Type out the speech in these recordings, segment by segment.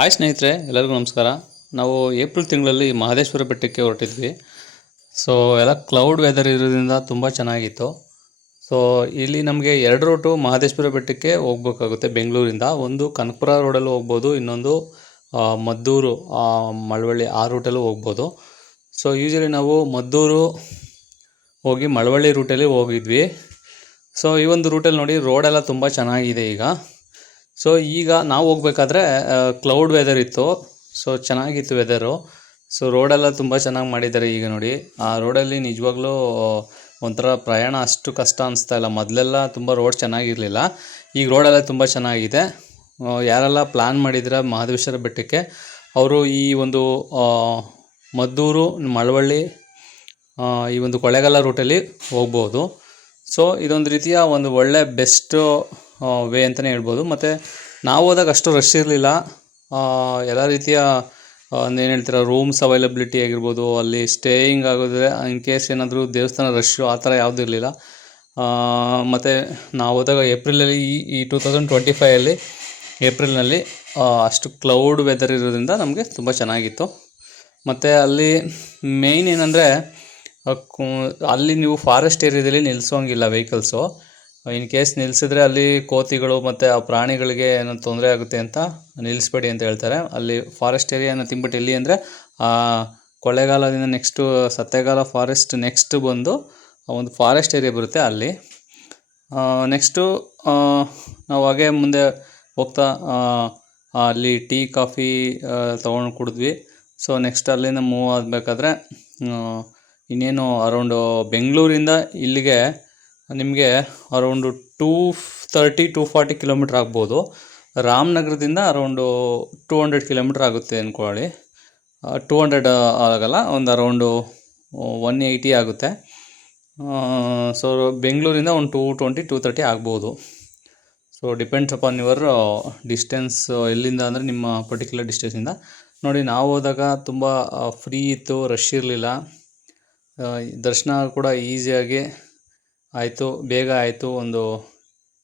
Hi ಸ್ನೇಹಿತರೆ, ಎಲ್ಲರಿಗೂ ನಮಸ್ಕಾರ. ನಾವು ಏಪ್ರಿಲ್ ತಿಂಗಳಲ್ಲಿ ಮಹದೇಶ್ವರ ಬೆಟ್ಟಕ್ಕೆ ಹೊರಟಿದ್ವಿ. ಸೊ ಎಲ್ಲ ಕ್ಲೌಡ್ ವೆದರ್ ಇರೋದ್ರಿಂದ ತುಂಬ ಚೆನ್ನಾಗಿತ್ತು. ಸೊ ಇಲ್ಲಿ ನಮಗೆ ಎರಡು ರೂಟು ಮಹದೇಶ್ವರ ಬೆಟ್ಟಕ್ಕೆ ಹೋಗ್ಬೇಕಾಗುತ್ತೆ ಬೆಂಗಳೂರಿಂದ. ಒಂದು ಕನಕಪುರ ರೋಡಲ್ಲೂ ಹೋಗ್ಬೋದು, ಇನ್ನೊಂದು ಮದ್ದೂರು ಮಳವಳ್ಳಿ, ಆ ರೂಟಲ್ಲೂ ಹೋಗ್ಬೋದು. ಸೊ ಯೂಶಲಿ ನಾವು ಮದ್ದೂರು ಹೋಗಿ ಮಳವಳ್ಳಿ ರೂಟಲ್ಲಿ ಹೋಗಿದ್ವಿ. ಸೊ ಈ ಒಂದು ರೂಟಲ್ಲಿ ನೋಡಿ ರೋಡೆಲ್ಲ ತುಂಬ ಚೆನ್ನಾಗಿದೆ ಈಗ. ಸೊ ಈಗ ನಾವು ಹೋಗ್ಬೇಕಾದ್ರೆ ಕ್ಲೌಡ್ ವೆದರ್ ಇತ್ತು. ಸೊ ಚೆನ್ನಾಗಿತ್ತು ವೆದರು ಸೊ ರೋಡೆಲ್ಲ ತುಂಬ ಚೆನ್ನಾಗಿ ಮಾಡಿದ್ದಾರೆ ಈಗ ನೋಡಿ. ಆ ರೋಡಲ್ಲಿ ನಿಜವಾಗ್ಲೂ, ಒಂಥರ ಪ್ರಯಾಣ ಅಷ್ಟು ಕಷ್ಟ ಅನಿಸ್ತಾ ಇಲ್ಲ. ಮೊದಲೆಲ್ಲ ತುಂಬ ರೋಡ್ ಚೆನ್ನಾಗಿರಲಿಲ್ಲ. ಈಗ ರೋಡೆಲ್ಲ ತುಂಬ ಚೆನ್ನಾಗಿದೆ. ಯಾರೆಲ್ಲ ಪ್ಲ್ಯಾನ್ ಮಾಡಿದ್ರೆ ಮಹದೇಶ್ವರ ಬೆಟ್ಟಕ್ಕೆ, ಅವರು ಈ ಒಂದು ಮದ್ದೂರು, ಮಳವಳ್ಳಿ ಈ ಒಂದು ಕೊಳ್ಳೇಗಾಲ ರೂಟಲ್ಲಿ ಹೋಗ್ಬೋದು. ಸೊ ಇದೊಂದು ರೀತಿಯ ಒಂದು ಒಳ್ಳೆ ಬೆಸ್ಟು ವೇ ಅಂತಲೇ ಹೇಳ್ಬೋದು. ಮತ್ತು ನಾವು ಹೋದಾಗ ಅಷ್ಟು ರಶ್ ಇರಲಿಲ್ಲ. ಎಲ್ಲ ರೀತಿಯ ಏನು ಹೇಳ್ತೀರ ರೂಮ್ಸ್ ಅವೈಲಬಿಲಿಟಿ ಆಗಿರ್ಬೋದು, ಅಲ್ಲಿ ಸ್ಟೇಯಿಂಗ್ ಆಗೋದ್ರೆ ಇನ್ ಕೇಸ್ ಏನಾದರೂ ದೇವಸ್ಥಾನ ರಶ್ಶು ಆ ಥರ ಯಾವುದೂ ಇರಲಿಲ್ಲ. ಮತ್ತು ನಾವು ಹೋದಾಗ ಏಪ್ರಿಲಲ್ಲಿ ಈ ಈ ಟೂ ತೌಸಂಡ್ ಟ್ವೆಂಟಿ ಫೈಯಲ್ಲಿ ಏಪ್ರಿಲ್ನಲ್ಲಿ ಅಷ್ಟು ಕ್ಲೌಡ್ ವೆದರ್ ಇರೋದ್ರಿಂದ ನಮಗೆ ತುಂಬ ಚೆನ್ನಾಗಿತ್ತು. ಮತ್ತು ಅಲ್ಲಿ ಮೇಯ್ನ್ ಏನಂದರೆ ಅಲ್ಲಿ ನೀವು ಫಾರೆಸ್ಟ್ ಏರಿಯಾದಲ್ಲಿ ನಿಲ್ಲಿಸೋಂಗಿಲ್ಲ ವೆಹಿಕಲ್ಸು ಇನ್ ಕೇಸ್ ನಿಲ್ಲಿಸಿದ್ರೆ ಅಲ್ಲಿ ಕೋತಿಗಳು ಮತ್ತು ಆ ಪ್ರಾಣಿಗಳಿಗೆ ಏನೋ ತೊಂದರೆ ಆಗುತ್ತೆ ಅಂತ ನಿಲ್ಲಿಸ್ಬೇಡಿ ಅಂತ ಹೇಳ್ತಾರೆ. ಅಲ್ಲಿ ಫಾರೆಸ್ಟ್ ಏರಿಯಾನ ತಿಂಬಿಟ್ಟು ಎಲ್ಲಿ ಅಂದರೆ ಕೊಳ್ಳೆಗಾಲದಿಂದ ನೆಕ್ಸ್ಟು ಸತ್ಯಗಾಲ ಫಾರೆಸ್ಟ್ ನೆಕ್ಸ್ಟ್ ಬಂದು ಒಂದು ಫಾರೆಸ್ಟ್ ಏರಿಯಾ ಬರುತ್ತೆ ಅಲ್ಲಿ. ನೆಕ್ಸ್ಟು ನಾವು ಹಾಗೆ ಮುಂದೆ ಹೋಗ್ತಾ ಅಲ್ಲಿ ಟೀ, ಕಾಫಿ ತೊಗೊಂಡು ಕುಡಿದ್ವಿ. ಸೊ ನೆಕ್ಸ್ಟ್ ಅಲ್ಲಿಂದ ಮೂವ್ ಆಗಬೇಕಾದ್ರೆ ಇನ್ನೇನು ಅರೌಂಡು ಬೆಂಗಳೂರಿಂದ ಇಲ್ಲಿಗೆ ನಿಮಗೆ around two thirty two forty kilometre ಆಗ್ಬೋದು. ರಾಮನಗರದಿಂದ ಅರೌಂಡು ಟೂ ಹಂಡ್ರೆಡ್ ಕಿಲೋಮೀಟ್ರ್ ಆಗುತ್ತೆ ಅಂದ್ಕೊಳ್ಳಿ ಟೂ ಹಂಡ್ರೆಡ್ ಆಗಲ್ಲ, ಒಂದು ಅರೌಂಡು ಒನ್ ಏಯ್ಟಿ ಆಗುತ್ತೆ. ಸೊ ಬೆಂಗಳೂರಿಂದ ಒಂದು ಟೂ ಟ್ವೆಂಟಿ ಟೂ ತರ್ಟಿ ಆಗ್ಬೋದು. So depends upon your distance ಎಲ್ಲಿಂದ ಅಂದರೆ ನಿಮ್ಮ ಪರ್ಟಿಕ್ಯುಲರ್ ಡಿಸ್ಟೆನ್ಸಿಂದ ನೋಡಿ, ನಾವು ಹೋದಾಗ ತುಂಬ ಫ್ರೀ ಇತ್ತು ರಶ್ ಇರಲಿಲ್ಲ. ದರ್ಶನ ಕೂಡ ಈಸಿಯಾಗಿ ಆಯಿತು, ಬೇಗ ಆಯಿತು, ಒಂದು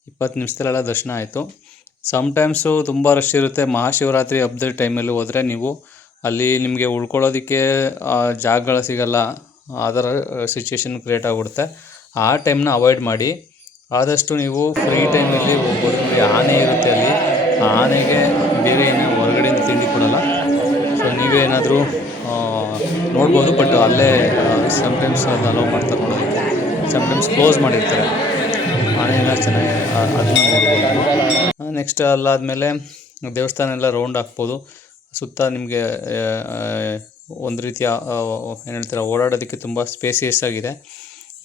ಇಪ್ಪತ್ತು ನಿಮಿಷದಲ್ಲೆಲ್ಲ ದರ್ಶನ ಆಯಿತು. ಸಮ್ಟೈಮ್ಸು ತುಂಬ ರಶ್ ಇರುತ್ತೆ. ಮಹಾಶಿವರಾತ್ರಿ ಹಬ್ಬದ ಟೈಮಲ್ಲಿ ಹೋದರೆ ನೀವು ಅಲ್ಲಿ ನಿಮಗೆ ಉಳ್ಕೊಳ್ಳೋದಕ್ಕೆ ಜಾಗಗಳು ಸಿಗಲ್ಲ. ಆ ಥರ ಸಿಚುವೇಶನ್ ಕ್ರಿಯೇಟ್ ಆಗಿಬಿಡುತ್ತೆ. ಆ ಟೈಮ್ನ ಅವಾಯ್ಡ್ ಮಾಡಿ. ಆದಷ್ಟು ನೀವು ಫ್ರೀ ಟೈಮಲ್ಲಿ ಹೋಗ್ಬೋದು. ನೋಡಿ ಆನೆ ಇರುತ್ತೆ ಅಲ್ಲಿ. ಆನೆಗೆ ಬೇರೆ ಏನು ಹೊರಗಡೆಯಿಂದ ತಿಂಡಿ ಕೊಡಲ್ಲ. ಸೊ ನೀವೇನಾದರೂ ನೋಡ್ಬೋದು. ಬಟ್ ಅಲ್ಲೇ ಸಮ್ಟೈಮ್ಸ್ ಅದು ಅಲೋ ಮಾಡ್ತಾರೆ ನೋಡೋದಕ್ಕೆ ಸಮ್ಟೈಮ್ಸ್ ಕ್ಲೋಸ್ ಮಾಡಿರ್ತಾರೆ. ಆನೆಯೆಲ್ಲ ಚೆನ್ನಾಗಿ ಅದನ್ನು ನೋಡ್ಬೋದು ನೆಕ್ಸ್ಟ್ ಅಲ್ಲಾದಮೇಲೆ ದೇವಸ್ಥಾನ ಎಲ್ಲ ರೌಂಡ್ ಹಾಕ್ಬೋದು. ಸುತ್ತ ನಿಮಗೆ ಒಂದು ರೀತಿಯ ಏನು ಹೇಳ್ತಾರೆ, ಓಡಾಡೋದಕ್ಕೆ ತುಂಬ ಸ್ಪೇಸಿಯಸ್ ಆಗಿದೆ.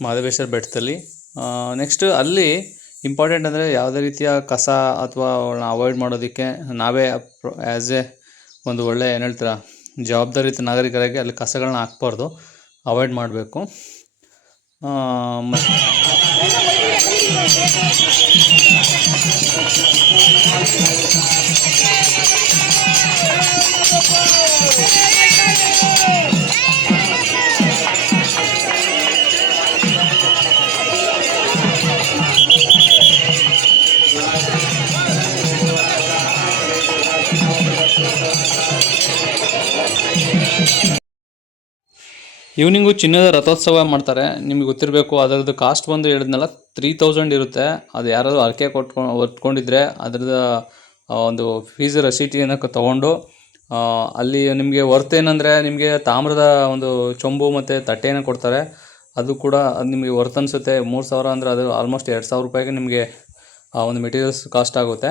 ಮಾಧವೇಶ್ವರ ಬೆಟ್ಟದಲ್ಲಿ. ನೆಕ್ಸ್ಟ್ ಅಲ್ಲಿ ಇಂಪಾರ್ಟೆಂಟ್ ಅಂದರೆ ಯಾವುದೇ ರೀತಿಯ ಕಸ ಅಥವಾ ಅವಾಯ್ಡ್ ಮಾಡೋದಕ್ಕೆ ನಾವೇ ಆ್ಯಸ್ ಎ ಒಂದು ಒಳ್ಳೆ, ಏನು ಹೇಳ್ತೀರ, ಜವಾಬ್ದಾರಿಯುತ ನಾಗರಿಕರಾಗಿ ಅಲ್ಲಿ ಕಸಗಳನ್ನ ಹಾಕ್ಬಾರ್ದು. ಅವಾಯ್ಡ್ ಮಾಡಬೇಕು. ಮತ್ತು ಈವ್ನಿಂಗು ಚಿನ್ನದ ರಥೋತ್ಸವ ಮಾಡ್ತಾರೆ. ನಿಮಗೆ ಗೊತ್ತಿರಬೇಕು ಅದರದ್ದು ಕಾಸ್ಟ್ ಬಂದು ಹೇಳಿದ್ನಲ್ಲ ತ್ರೀ ತೌಸಂಡ್ ಇರುತ್ತೆ. ಅದು ಯಾರಾದರೂ ಅರ್ಕೆ ಕೊಟ್ಕೊಂಡು ಹೊತ್ಕೊಂಡಿದ್ರೆ ಅದ್ರದ್ದು ಆ, ಒಂದು ಫೀಸ್ ರಸೀಟಿಯನ್ನು ತೊಗೊಂಡು ಅಲ್ಲಿ ನಿಮಗೆ ವರ್ತ್ ಏನಂದರೆ ನಿಮಗೆ ತಾಮ್ರದ ಒಂದು ಚೊಂಬು ಮತ್ತು ತಟ್ಟೆಯನ್ನು ಕೊಡ್ತಾರೆ. ಅದು ಕೂಡ ಅದು ನಿಮಗೆ ವರ್ತ್ ಅನಿಸುತ್ತೆ. ಮೂರು ಸಾವಿರ ಅಂದರೆ ಅದು ಆಲ್ಮೋಸ್ಟ್ ಎರಡು ಸಾವಿರ ರೂಪಾಯಿಗೆ ನಿಮಗೆ ಒಂದು ಮೆಟೀರಿಯಲ್ಸ್ ಕಾಸ್ಟ್ ಆಗುತ್ತೆ.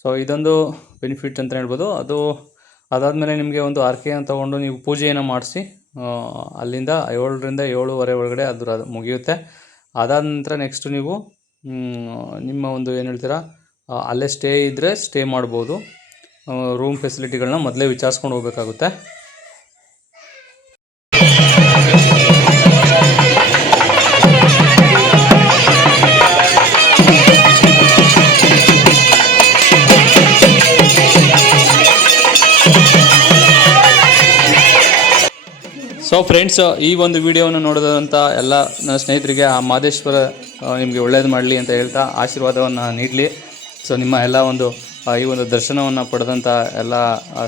ಸೊ ಇದೊಂದು ಬೆನಿಫಿಟ್ ಅಂತ ಹೇಳ್ಬೋದು. ಅದು ಅದಾದಮೇಲೆ ನಿಮಗೆ ಒಂದು ಆರ್ಕೆಯನ್ನು ತೊಗೊಂಡು ನೀವು ಪೂಜೆಯನ್ನು ಮಾಡಿಸಿ ಅಲ್ಲಿಂದ ಏಳರಿಂದ ಏಳುವರೆ ಒಳಗಡೆ ಅದು ಮುಗಿಯುತ್ತೆ. ಅದಾದ ನಂತರ ನೆಕ್ಸ್ಟ್ ನೀವು ನಿಮ್ಮ ಒಂದು ಏನು ಹೇಳ್ತೀರಾ ಅಲ್ಲೇ ಸ್ಟೇ ಇದ್ದರೆ ಸ್ಟೇ ಮಾಡ್ಬೋದು. ರೂಮ್ ಫೆಸಿಲಿಟಿಗಳನ್ನ ಮೊದಲೇ ವಿಚಾರಿಸ್ಕೊಂಡು ಹೋಗ್ಬೇಕಾಗುತ್ತೆ. ಫ್ರೆಂಡ್ಸ್ ಈ ಒಂದು ವಿಡಿಯೋವನ್ನು ನೋಡಿದಂಥ ಎಲ್ಲ ನನ್ನ ಸ್ನೇಹಿತರಿಗೆ ಆ ಮಾದೇಶ್ವರ ನಿಮಗೆ ಒಳ್ಳೇದು ಮಾಡಲಿ ಅಂತ ಹೇಳ್ತಾ ಆಶೀರ್ವಾದವನ್ನು ನೀಡಲಿ. ಸೊ ನಿಮ್ಮ ಎಲ್ಲ ಒಂದು ಈ ಒಂದು ದರ್ಶನವನ್ನು ಪಡೆದಂಥ ಎಲ್ಲ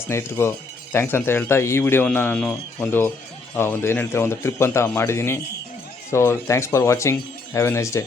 ಸ್ನೇಹಿತರಿಗೂ ಥ್ಯಾಂಕ್ಸ್ ಅಂತ ಹೇಳ್ತಾ ಈ ವಿಡಿಯೋವನ್ನು ನಾನು ಒಂದು ಒಂದು ಏನು ಹೇಳ್ತಾರೆ, ಒಂದು ಟ್ರಿಪ್ ಅಂತ ಮಾಡಿದ್ದೀನಿ. So thanks for watching have a nice day